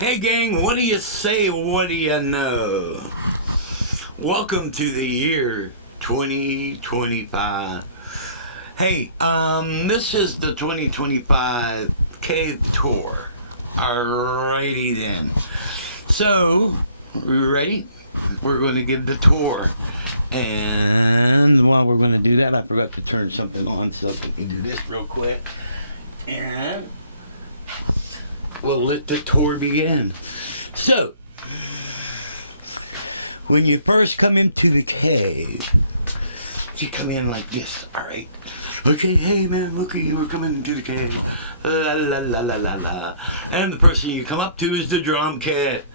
Hey gang, what do you say, what do you know? Welcome to the year 2025. Hey, this is the 2025 Cave Tour. Alrighty then. So, we ready? We're going to give the tour. And while we're going to do that, I forgot to turn something on, so we can do this real quick. And we'll let the tour begin. So, when you first come into the cave, you come in like this, alright? Okay, hey man, look at you, we're coming into the cave. La la la la la la. And the person you come up to is the drum kit.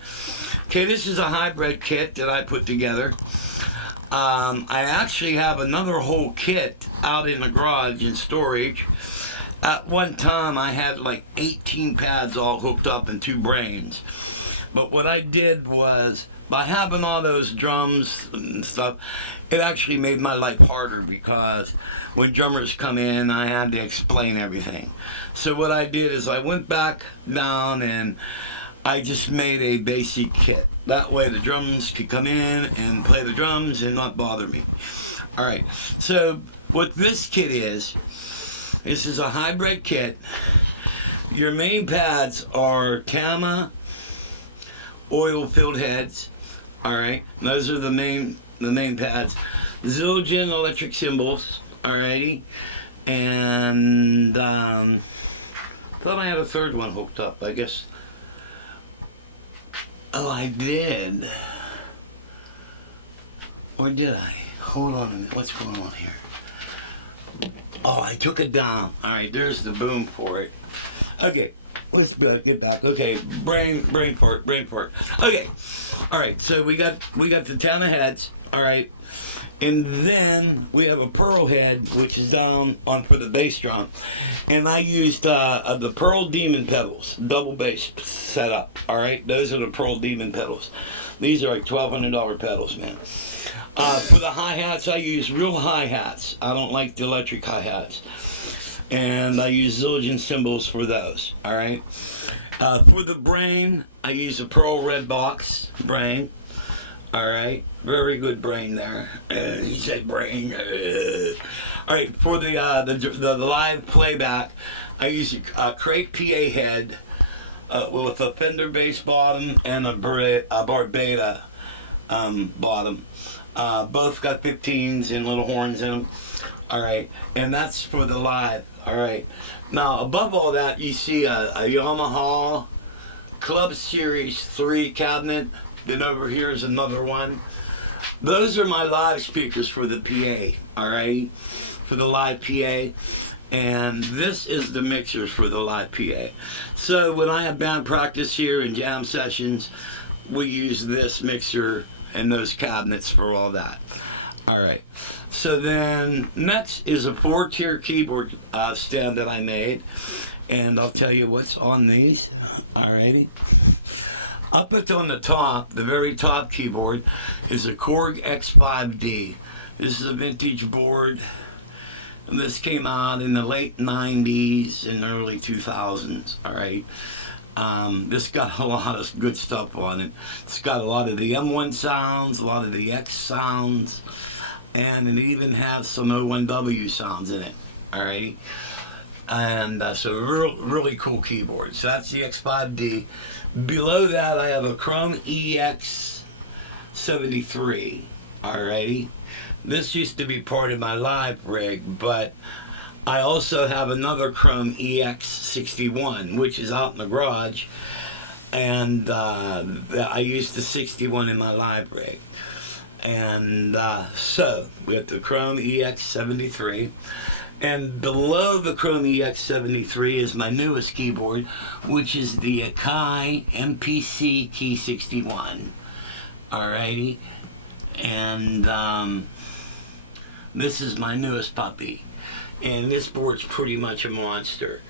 Okay, this is a hybrid kit that I put together. I actually have another whole kit out in the garage in storage. At one time, I had like 18 pads all hooked up and 2 brains. But what I did was, by having all those drums and stuff, it actually made my life harder because when drummers come in, I had to explain everything. So what I did is I went back down and I just made a basic kit. That way the drums could come in and play the drums and not bother me. Alright, so what this kit is, this is a hybrid kit. Your main pads are Kama oil-filled heads. Alright, those are the main pads. Zildjian electric cymbals. Alrighty. And thought I had a third one hooked up, I guess. Oh, I did. Or did I? Hold on a minute. What's going on here? Oh, I took it down. Alright, there's the boom for it. Okay, let's get back. Okay, brain port. Okay, alright, so we got the 10 heads, alright. And then we have a pearl head, which is down on for the bass drum. And I used the Pearl Demon pedals, double bass setup, alright. Those are the Pearl Demon pedals. These are like $1,200 pedals, man. For the hi-hats, I use real hi-hats. I don't like the electric hi-hats. And I use Zildjian cymbals for those, alright. For the brain, I use a Pearl Red Box brain. Alright, very good brain there. He said brain. Alright, for the live playback, I use a Crate PA head with a Fender bass bottom and a Barbeta bottom. Both got 15s and little horns in them. Alright, and that's for the live. Alright, now above all that, you see a Yamaha Club Series 3 cabinet. Then over here is another one. Those are my live speakers for the PA, alright? For the live PA. And this is the mixers for the live PA. So when I have band practice here and jam sessions, we use this mixer and those cabinets for all that. Alright. So then next is a 4-tier keyboard stand that I made. And I'll tell you what's on these. Alrighty. Up on the top, the very top keyboard, is a Korg X5D. This is a vintage board. And this came out in the late 90s and early 2000s, alright? This got a lot of good stuff on it. It's got a lot of the M1 sounds, a lot of the X sounds, and it even has some O1W sounds in it, alright? And so really cool keyboard. So that's the X5D. Below that I have a Chrome EX73. Alrighty. This used to be part of my live rig, but I also have another Chrome EX61, which is out in the garage. And I used the 61 in my live rig. And so we have the Chrome EX73. And below the Chrome EX73 is my newest keyboard, which is the Akai MPC Key 61. Alrighty. And this is my newest puppy. And this board's pretty much a monster.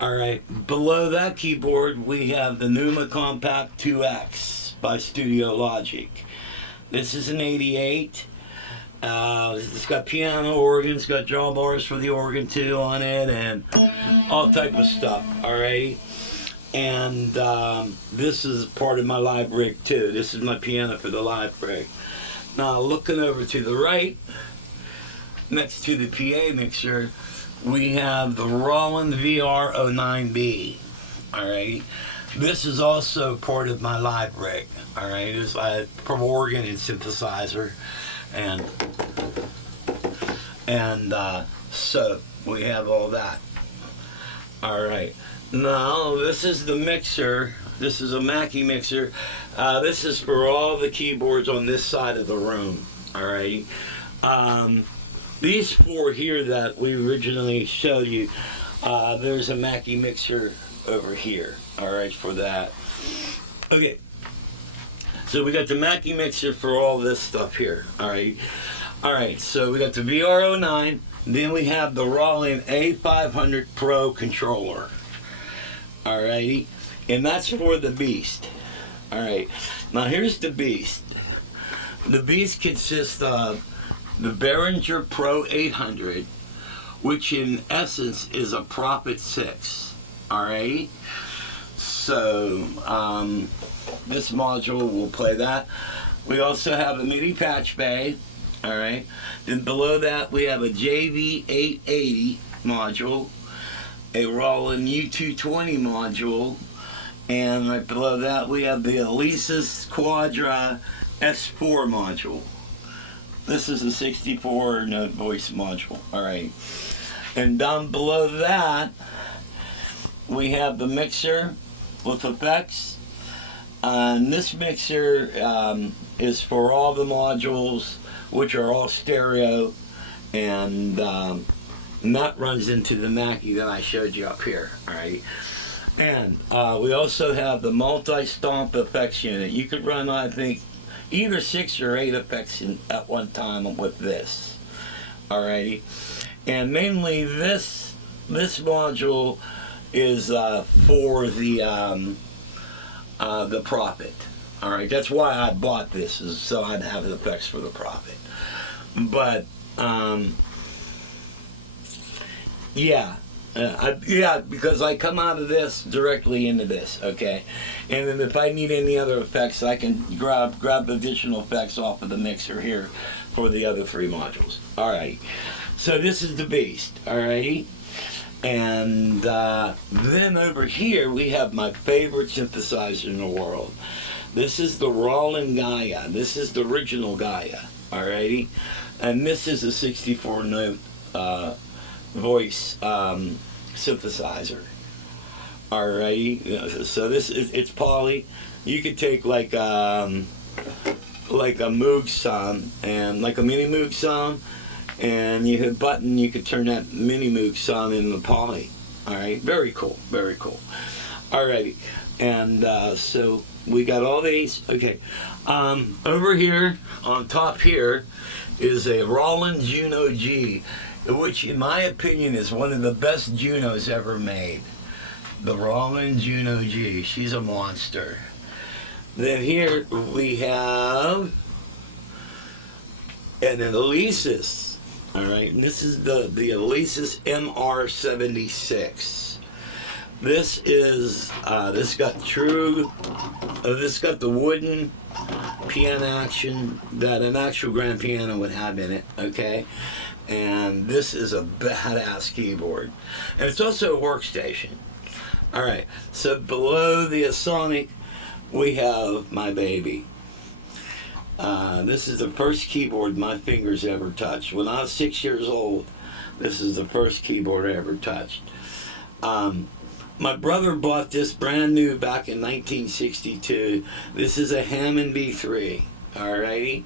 Alright, below that keyboard we have the Numa Compact 2X by Studio Logic. This is an 88. It's got piano organs, it's got drawbars for the organ too on it, and all type of stuff, alright? And this is part of my live rig too. This is my piano for the live rig. Now looking over to the right, next to the PA mixer, we have the Roland VR09B. Alright. This is also part of my live rig. Alright. It's a organ and synthesizer. And so we have all that. Alright. Now this is the mixer. This is a Mackie mixer. This is for all the keyboards on this side of the room. Alright. These four here that we originally showed you, there's a Mackie mixer over here. Alright, for that. Okay. So we got the Mackie mixer for all this stuff here. Alright. Alright, so we got the VR09. Then we have the Roland A500 Pro controller. Alrighty. And that's for the Beast. Alright. Now here's the Beast. The Beast consists of the Behringer Pro 800, which in essence is a Prophet 6. Alright. So, this module will play that. We also have a MIDI patch bay. Alright. Then below that we have a JV880 module, a Roland U220 module, and right below that we have the Alesis Quadra S4 module. This is a 64 note voice module. Alright. And down below that we have the mixer with effects. And this mixer is for all the modules, which are all stereo, and that runs into the Mackie that I showed you up here. Alright. And we also have the multi-stomp effects unit. You could run, I think, either 6 or 8 effects at one time with this. Alrighty. And mainly this module is for the Prophet. Alright, that's why I bought this, is so I'd have the effects for the Prophet. But yeah, because I come out of this directly into this, okay? And then if I need any other effects, I can grab additional effects off of the mixer here for the other 3 modules. Alright, so this is the Beast, alrighty? And then over here we have my favorite synthesizer in the world. This is the Roland Gaia. This is the original Gaia, alrighty? And this is a 64 note voice synthesizer. Alrighty, so this is, it's poly. You could take like a Moog sound, and like a mini Moog sound, and you hit a button, you could turn that mini Moog sound into poly. Alright, very cool, very cool. Alrighty, and so we got all these. Okay, over here on top here is a Roland Juno G, which in my opinion is one of the best Junos ever made. The Roland Juno G. She's a monster. Then here we have an Alesis. Alright, this is the Alesis MR76. This is this got the wooden piano action that an actual grand piano would have in it, okay? And this is a badass keyboard. And it's also a workstation. Alright, so below the Sonic we have my baby. This is the first keyboard my fingers ever touched. When I was 6 years old, this is the first keyboard I ever touched. My brother bought this brand new back in 1962. This is a Hammond B3. Alrighty.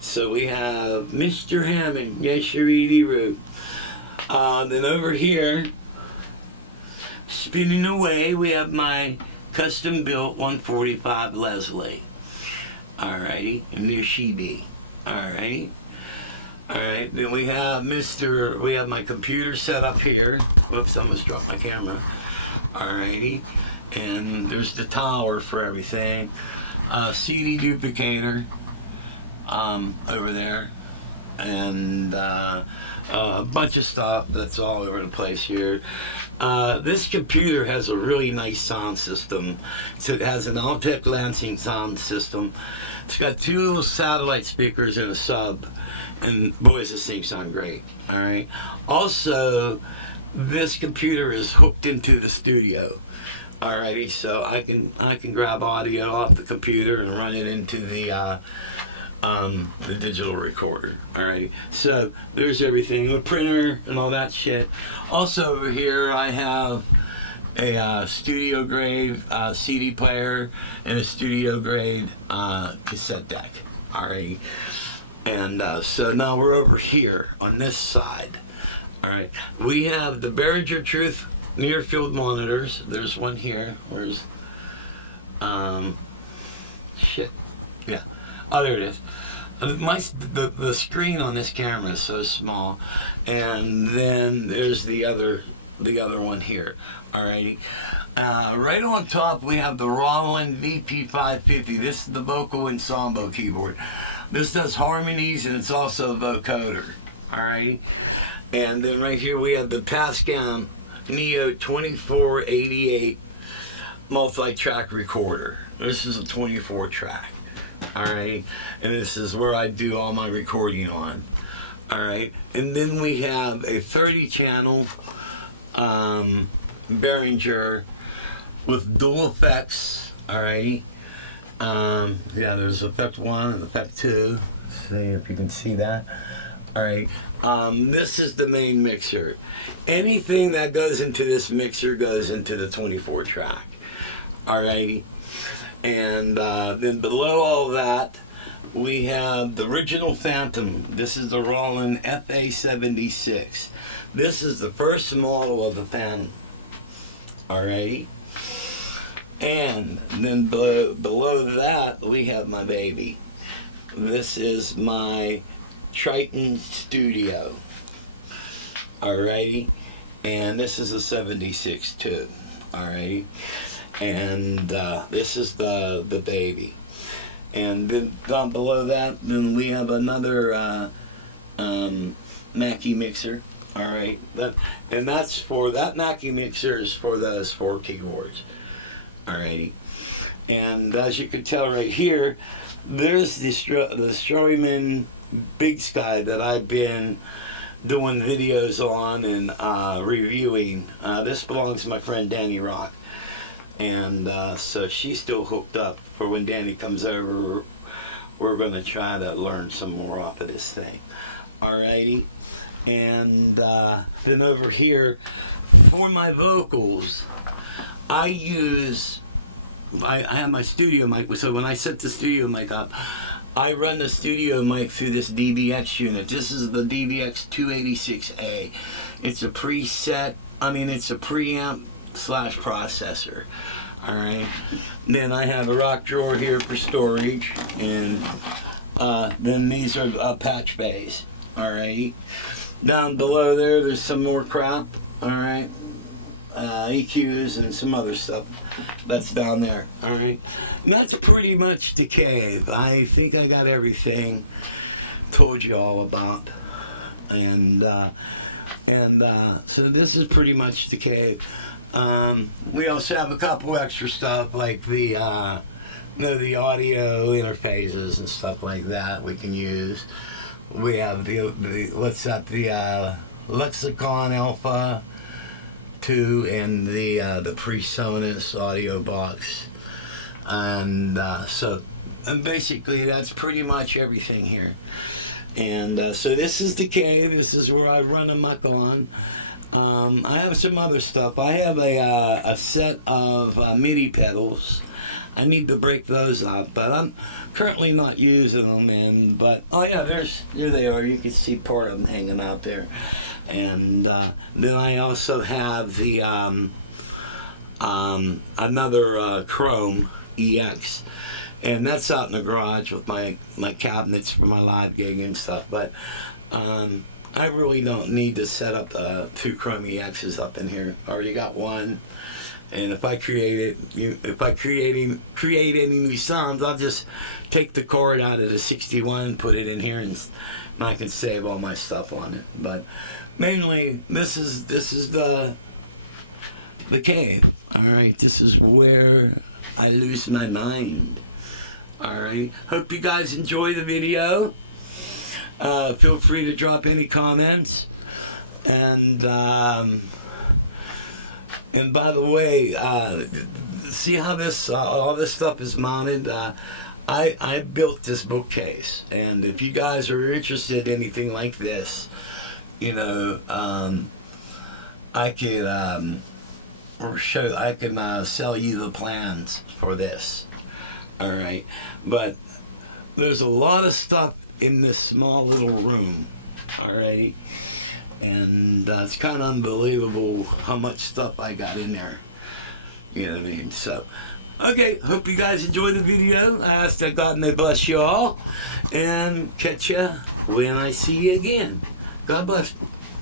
So we have Mr. Hammond, Yeshariti then over here, spinning away, we have my custom built 145 Leslie. Alrighty, and there she be. Alrighty. Alright, then we have my computer set up here. Whoops, I almost dropped my camera. Alrighty, and there's the tower for everything. CD duplicator over there. and a bunch of stuff that's all over the place here. This computer has a really nice sound system. So it has an Altec Lansing sound system. It's got 2 little satellite speakers and a sub, and boys, this thing sounds great. All right. Also, this computer is hooked into the studio. Alrighty, so I can grab audio off the computer and run it into the digital recorder. Alrighty, so there's everything, the printer and all that shit. Also over here I have a studio grade CD player and a studio grade cassette deck. Alrighty, and so now we're over here on this side. Alright, we have the Behringer Truth near field monitors. There's one here. Where's shit? Yeah. Oh, there it is. The screen on this camera is so small, and then there's the other one here. Alrighty. Right on top we have the Roland VP550. This is the vocal ensemble keyboard. This does harmonies and it's also a vocoder. Alrighty. And then right here we have the Tascam Neo 2488 multi-track recorder. This is a 24 track. Alright, and this is where I do all my recording on. Alright, and then we have a 30 channel Behringer with dual effects. Alright, yeah, there's effect 1 and effect 2. See if you can see that. Alright, this is the main mixer. Anything that goes into this mixer goes into the 24 track. Alrighty. And then below all that, we have the original Phantom. This is the Roland FA76. This is the first model of the Phantom. Alrighty. And then below that, we have my baby. This is my Triton Studio. Alrighty. And this is a 76 too. Alrighty. And this is the baby. And then down below that, then we have another Mackie mixer. Alright. And that's for, that Mackie mixer is for those 4 keyboards. Alrighty. And as you can tell right here, there's the Strowman Big Sky that I've been doing videos on and reviewing. This belongs to my friend Danny Rock. And so she's still hooked up for when Danny comes over. We're going to try to learn some more off of this thing. Alrighty. And then over here, for my vocals, I have my studio mic. So when I set the studio mic up, I run the studio mic through this DBX unit. This is the DBX 286A. It's a preset, it's a preamp / processor. Alright. Then I have a rock drawer here for storage. And then these are patch bays. Alright. Down below there's some more crap. Alright. EQs and some other stuff that's down there. Alright. And that's pretty much the cave. I think I got everything told you all about. And so this is pretty much the cave. We also have a couple extra stuff like the the audio interfaces and stuff like that we can use. We have the Lexicon Alpha 2 and the PreSonus audio box, and and basically that's pretty much everything here. And so this is the cave. This is where I run amok on. I have some other stuff. I have a set of MIDI pedals. I need to break those up, but I'm currently not using them. But oh yeah, there they are. You can see part of them hanging out there. And then I also have the another Chrome EX, and that's out in the garage with my cabinets for my live gig and stuff. But I really don't need to set up 2 Chrome EXs up in here. I already got one, And if I create any new sounds, I'll just take the chord out of the 61, put it in here, and I can save all my stuff on it. But mainly, this is the cave. All right, this is where I lose my mind. All right, hope you guys enjoy the video. Feel free to drop any comments. And by the way, see how this all this stuff is mounted? I built this bookcase, and if you guys are interested in anything like this, you know, I could sell you the plans for this. All right, but there's a lot of stuff in this small little room. All right. And it's kind of unbelievable how much stuff I got in there. You know what I mean? So, okay, hope you guys enjoyed the video. I ask that God may bless you all. And catch you when I see you again. God bless.